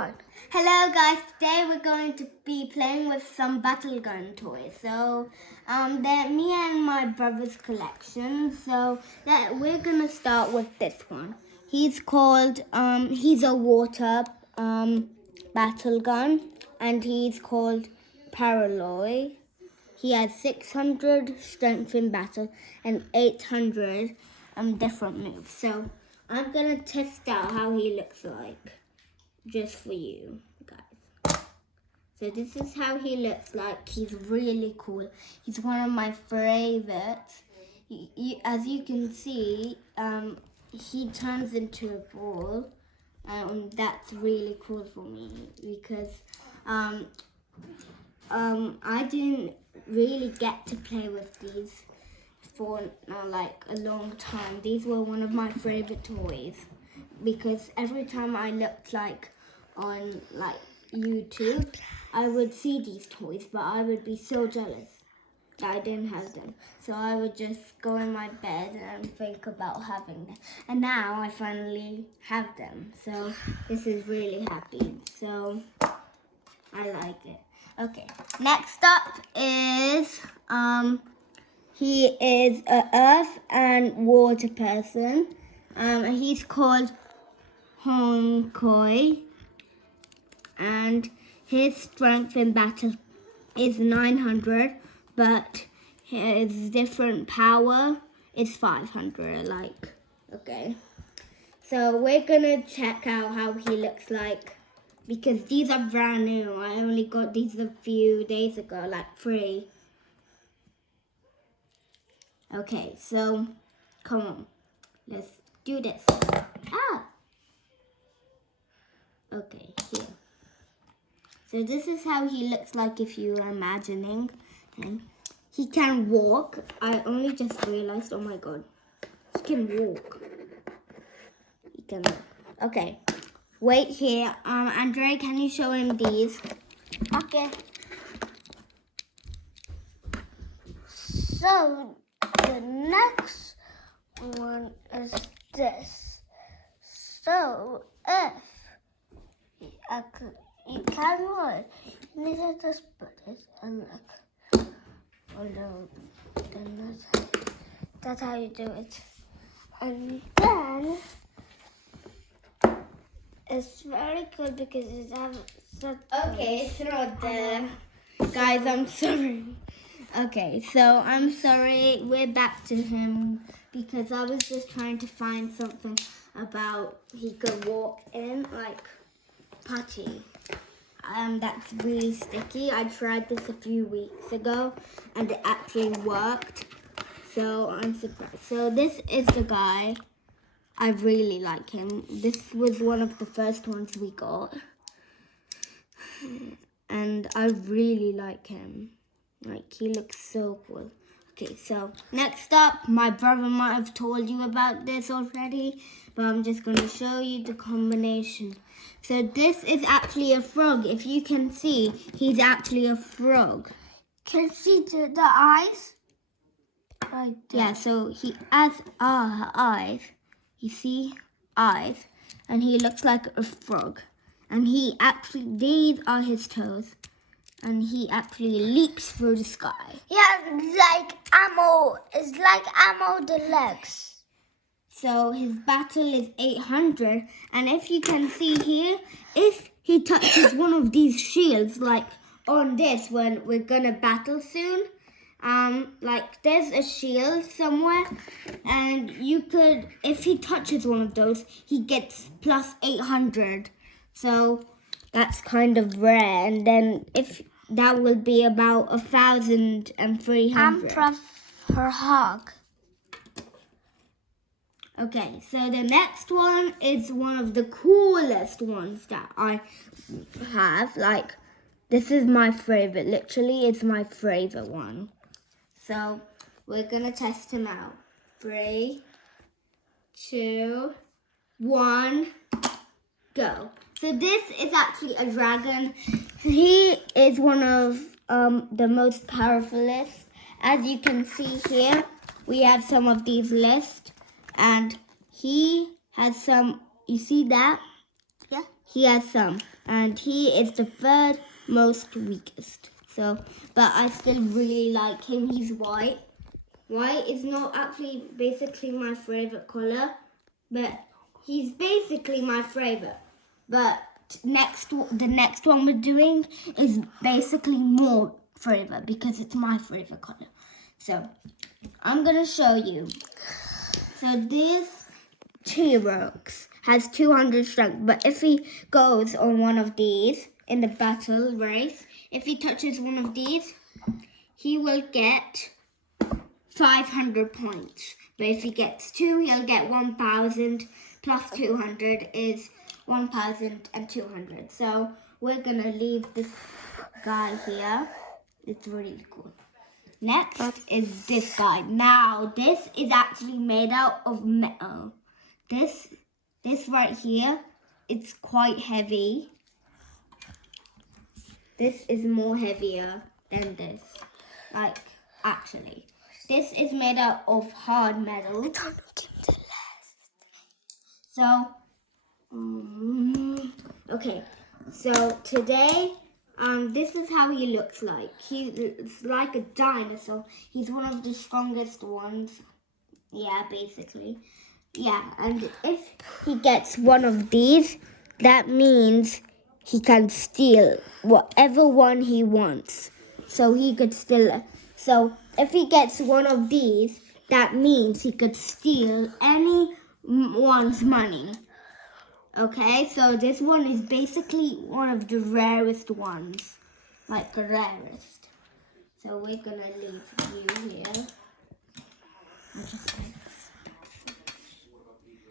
One. Hello guys, today we're going to be playing with some Bakugan toys. So, they're me and my brother's collection. So, we're gonna start with this one. He's called, he's a water Bakugan, and he's called Paraloy. He has 600 strength in battle and 800 different moves. So, I'm gonna test out how he looks like. Just for you guys. So this is how he looks like. He's really cool. He's one of my favorites. As you can see, he turns into a ball. That's really cool for me because I didn't really get to play with these for like a long time. These were one of my favorite toys, because every time I looked on YouTube, I would see these toys, but I would be so jealous that I didn't have them. So I would just go in my bed and think about having them. And now I finally have them. So this is really happy. So I like it. Okay, next up is he is a earth and water person. He's called Honkoi, and his strength in battle is 900, but his different power is 500. Okay. So we're gonna check out how he looks like, because these are brand new. I only got these a few days ago, like 3. Okay, so come on, let's do this. Okay, here. So this is how he looks like if you are imagining him. He can walk. I only just realized, oh my god. He can walk. He can walk. Okay. Wait here. Andre, can you show him these? Okay. So the next one is this. So if you can run, you need to just put it and look. Oh no, then that's how you do it. And then it's very good because it has such. Okay, it's not there. Guys, I'm sorry. Okay, so I'm sorry. We're back to him because I was just trying to find something about he could walk in, like putty. That's really sticky. I tried this a few weeks ago and it actually worked. So I'm surprised. So this is the guy. I really like him. This was one of the first ones we got. And I really like him. Like, he looks so cool. Okay, so next up, my brother might have told you about this already, but I'm just going to show you the combination. So this is actually a frog. If you can see, he's actually a frog. Can you see the eyes? Right there. Yeah, so he has eyes. You see? Eyes. And he looks like a frog. And these are his toes. And he actually leaps through the sky. Yeah, like ammo. It's like ammo the legs. So his battle is 800. And if you can see here, if he touches one of these shields, like on this, when we're gonna battle soon, like there's a shield somewhere, and you could, if he touches one of those, he gets plus 800. So that's kind of rare. And then if that will be about 1,300. I'm plus her hog. Okay, so the next one is one of the coolest ones that I have. Like, this is my favorite. Literally, it's my favorite one. So we're gonna test him out. 3, 2, 1, go. So this is actually a dragon. He is one of the most powerful. As you can see here, we have some of these lists, and he has some. You see that? Yeah. He has some. and he is the third most weakest. So, but I still really like him. He's white. White is not actually basically my favorite color, but he's basically my favorite. But the next one we're doing is basically more favorite because it's my favorite color. So I'm gonna show you. So this T-Rex has 200 strength, but if he goes on one of these in the battle race, if he touches one of these, he will get 500 points. But if he gets two, he'll get 1,000 plus 200 is 1,200. So we're gonna leave this guy here. It's really cool. Next is this guy. Now this is actually made out of metal. This right here, it's quite heavy. This is more heavier than this. Like, actually. This is made out of hard metal. So, okay. So today, this is how he looks like. He's like a dinosaur. He's one of the strongest ones. Yeah, basically. Yeah, and if he gets one of these, that means he can steal whatever one he wants. So he could still. So if he gets one of these, that means he could steal anyone's money. Okay, so this one is basically one of the rarest ones. Like the rarest. So we're gonna leave you here.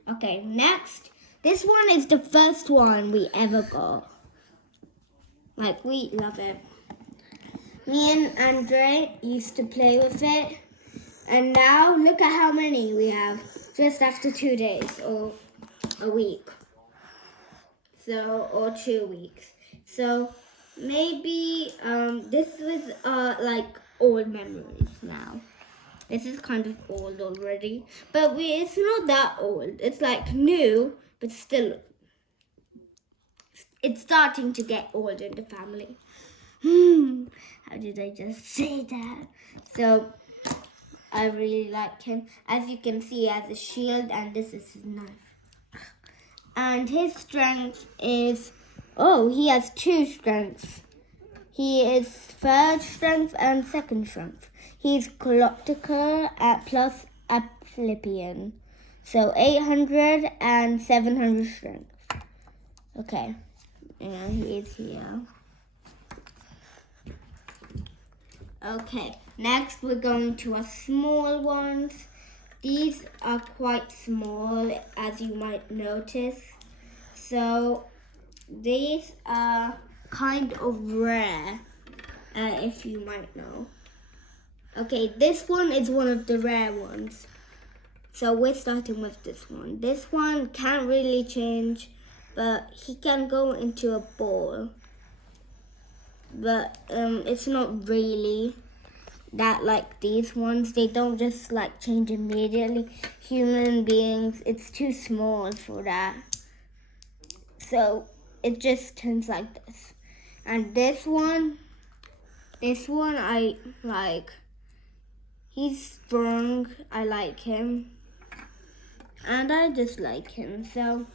Okay, next. This one is the first one we ever got. Like, we love it. Me and Andre used to play with it. And now, look at how many we have. Just after 2 days or a week. So, or 2 weeks. So, maybe this was like old memories now. This is kind of old already, but it's not that old. It's like new, but still, it's starting to get old in the family. How did I just say that? So, I really like him. As you can see, he has a shield, and this is his knife. And his strength is, he has 2 strengths. He is 3rd strength and 2nd strength. He's Coloptica plus Aphilippian. So 800 and 700 strength. Okay. And he is here. Okay. Next we're going to our small ones. These are quite small, as you might notice. So these are kind of rare, if you might know. Okay, this one is one of the rare ones. So we're starting with this one. This one can't really change, but he can go into a ball. But it's not really that like these ones. They don't just like change immediately. Human beings, it's too small for that. So it just turns like this. And this one I like. He's strong. I like him. And I just like him. So,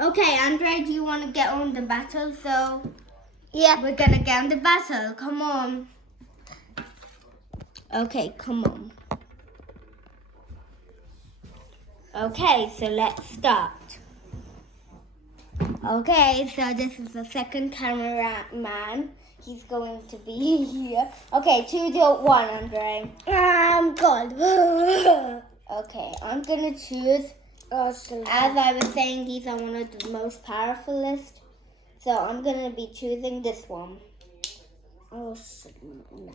okay, Andre, do you want to get on the battle? So, yeah, we're going to get on the battle. Come on. Okay, come on. Okay, so let's start. Okay, so this is the second cameraman. He's going to be here. Okay, 2, 2, 1, Andre. I'm good. Okay, I'm going to choose. As I was saying, these are one of the most powerful list. So I'm going to be choosing this one. Oh, no.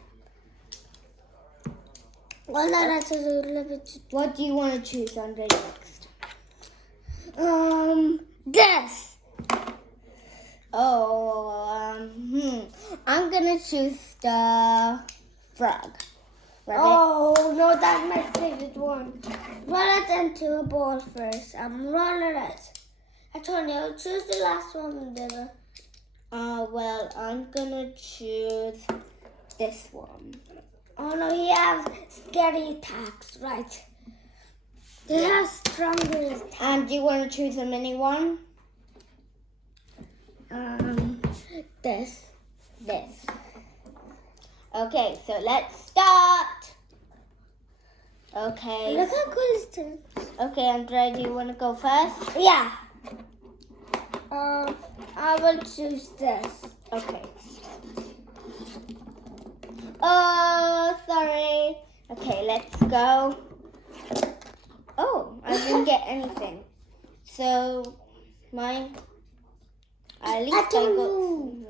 What do you want to choose, Andre, next? This. I'm gonna choose the frog. Ready? Oh no, that's my favorite one. Roll it into a ball first. I'm rolling it. I told you, I'll choose the last one and then Well, I'm gonna choose this one. Oh no, he has scary attacks, right? They have stronger attacks. And do you want to choose a mini one? This. This. Okay, so let's start. Okay. Look how cool it is. Okay, Andrea, do you want to go first? Yeah. I will choose this. Okay. Oh, sorry. Okay, let's go. Oh, I didn't get anything. So, at least I got something.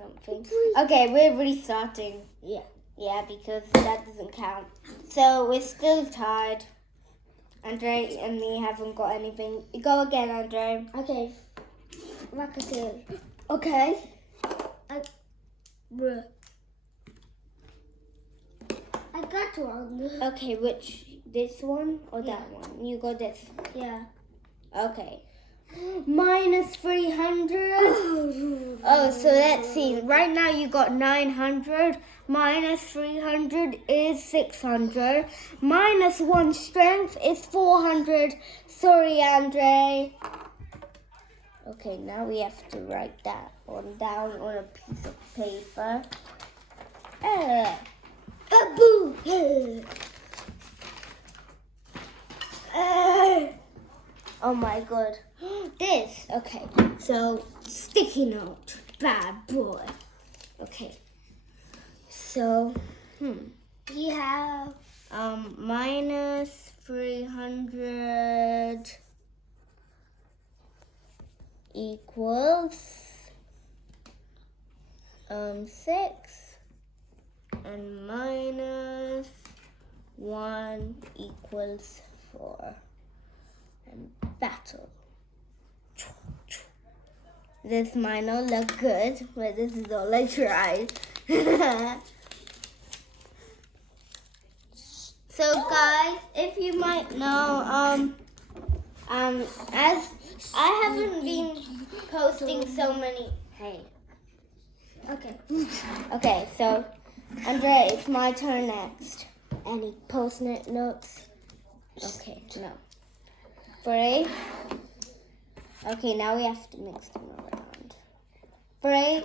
Okay, we're restarting. Yeah. Yeah, because that doesn't count. So, we're still tied. Andre and me haven't got anything. Go again, Andre. Okay. Rocketeer. Okay. I got one. Okay, which? This one or that one? You got this. Yeah. Okay. Minus 300. Oh, so let's see. Right now you got 900. Minus 300 is 600. Minus 1 strength is 400. Sorry, Andre. Okay, now we have to write that one down on a piece of paper. Oh my god. This. Okay. So, sticky note. Bad boy. Okay. So, We have minus 300 equals 6, and minus 1 equals 4. And battle. This might not look good, but this is all I tried. So guys, if you might know, as I haven't been posting so many. Hey. Okay, so Andrea, it's my turn next. Any post-it notes? Okay, no. 3. Okay, now we have to mix them around. 3,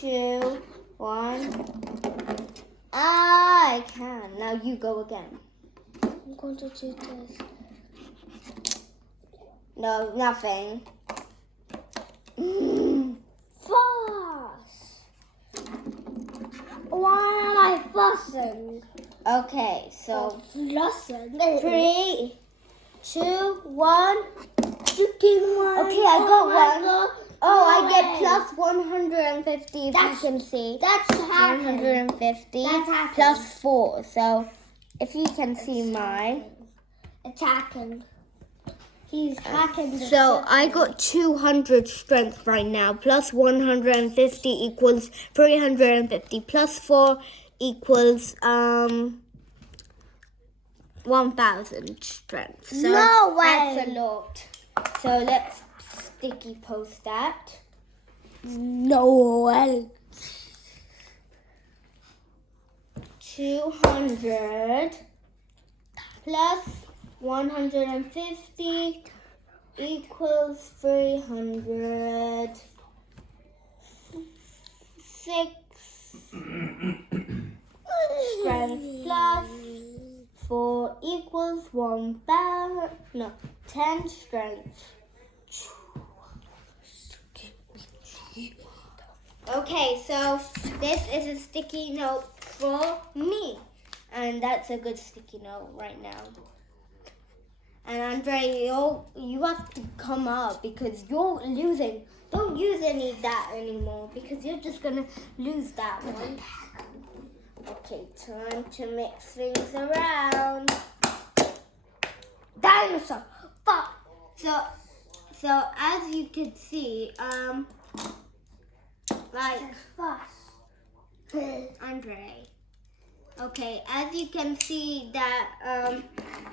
2, 1. I can. Now you go again. I'm going to choose this. No, nothing. Fuss. Why am I fussing? Okay, so Flossing. 3, 2, 1. Chicken one. Okay, I got my one. God. Oh, I get Hey. plus 150 if you can see. That's happening. 150 That's happening. plus 4. So if you can see mine. Attacking. He's hacking. So I got 200 strength right now. Plus 150 equals 350. Plus 4 equals 1,000 strength. So No way. that's a lot. So let's sticky post that. No way. 200 plus 150 equals 300. 6 strength plus 4 equals 1,000. No, 10 strength. Okay, so this is a sticky note for me. And that's a good sticky note right now. And Andre, you have to come up because you're losing. Don't use any of that anymore because you're just going to lose that one. Okay, time to mix things around. Dinosaur. Fuck. So as you can see, like Fuss. Andre. Okay, as you can see that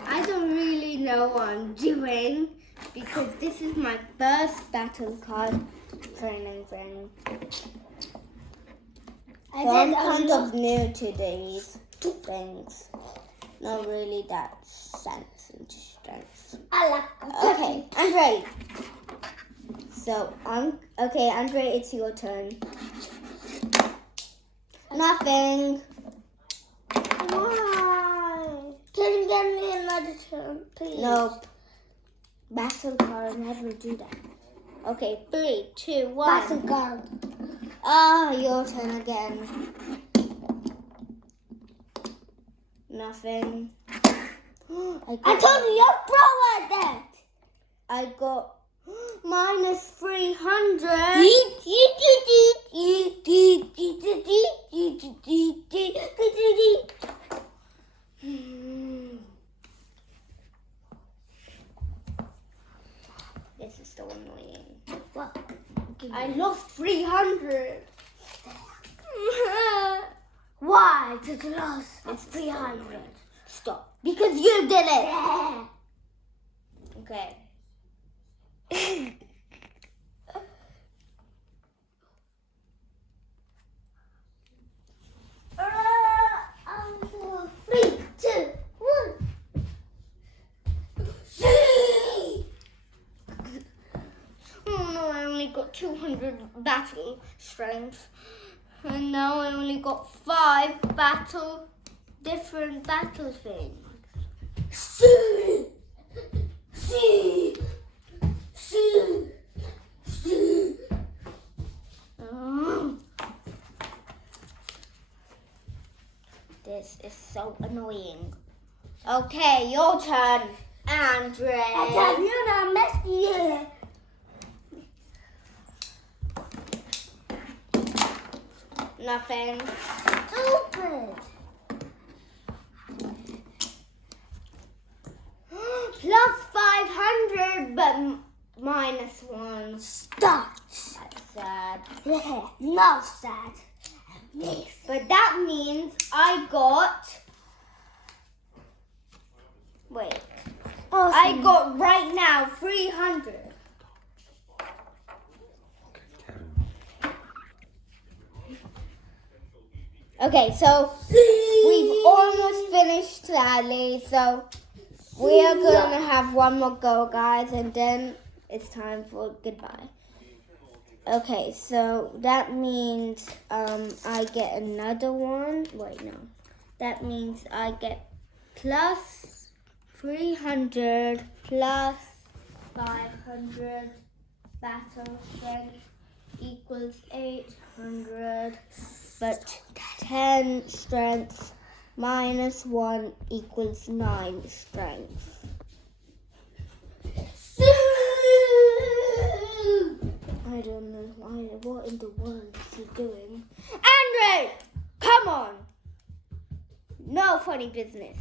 I don't really know what I'm doing because this is my first battle card training thing. So I'm kind of new to these things. Not really that sense and strength. I like Okay, Andre. So okay, Andre, it's your turn. Nothing. Why? Can you get me another turn, please? Nope. Battle card never do that. Okay, 3, 2, 1. Bakugan. Your turn again. Nothing. I told you you're pro at that. I got minus 300. This is so annoying. What? I lost 300. Why did you lose? It's 300. Stop. Because you did it. Yeah. Okay. Three, two, one. Oh no, I only got 200 battle strength. And now I only got 5 different battle things. See. This is so annoying. Okay, your turn, Andre. I got you now, messy. Nothing. Stupid. Plus 500, but minus 1. Stop. That's sad. Yeah, no sad. But that means I got... Wait. I got right now 300. Okay, so we've almost finished sadly, so we are going to have one more go, guys, and then it's time for goodbye. Okay, so that means I get another one. Wait, no. That means I get plus 300 plus 500 battle strength equals 800, but 10 strength minus 1 equals 9 strength. I don't know why. What in the world is he doing? Andre, come on! No funny business.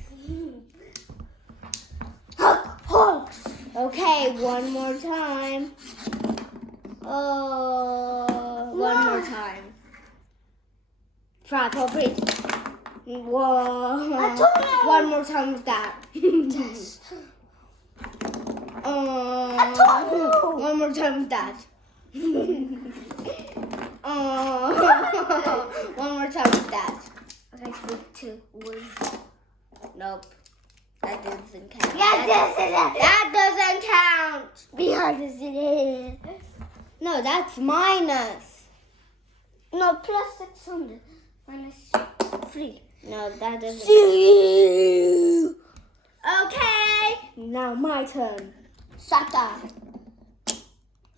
Okay, one more time. One more time. 5, 4, 3. Whoa. One more time with that. One more time with that. One more time with that. Okay, 3, 2, 1. Nope. That doesn't count. Yeah, That doesn't count. Behind us it is. No, that's minus. No, plus 600. Minus 3. No, that doesn't. See. Okay. Now my turn. Shut up.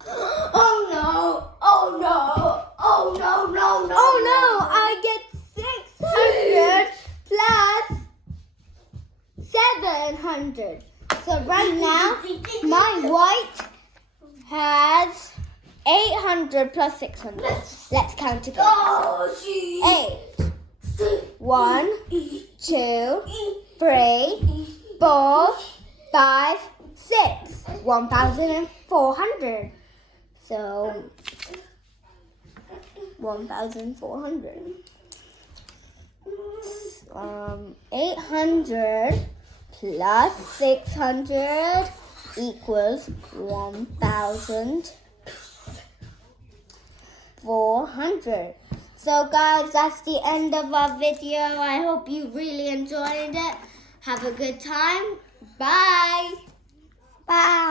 Oh no! Oh no! Oh no! No! No! Oh no! I get 600 plus 700. So right now, my white has 800 plus 600. Let's count together. Oh, she. 8. 1, 2, 3, 4, 5, 6. 1,400. So 1,400. 800 plus 600 equals 1,400. So guys, that's the end of our video. I hope you really enjoyed it. Have a good time. Bye. Bye.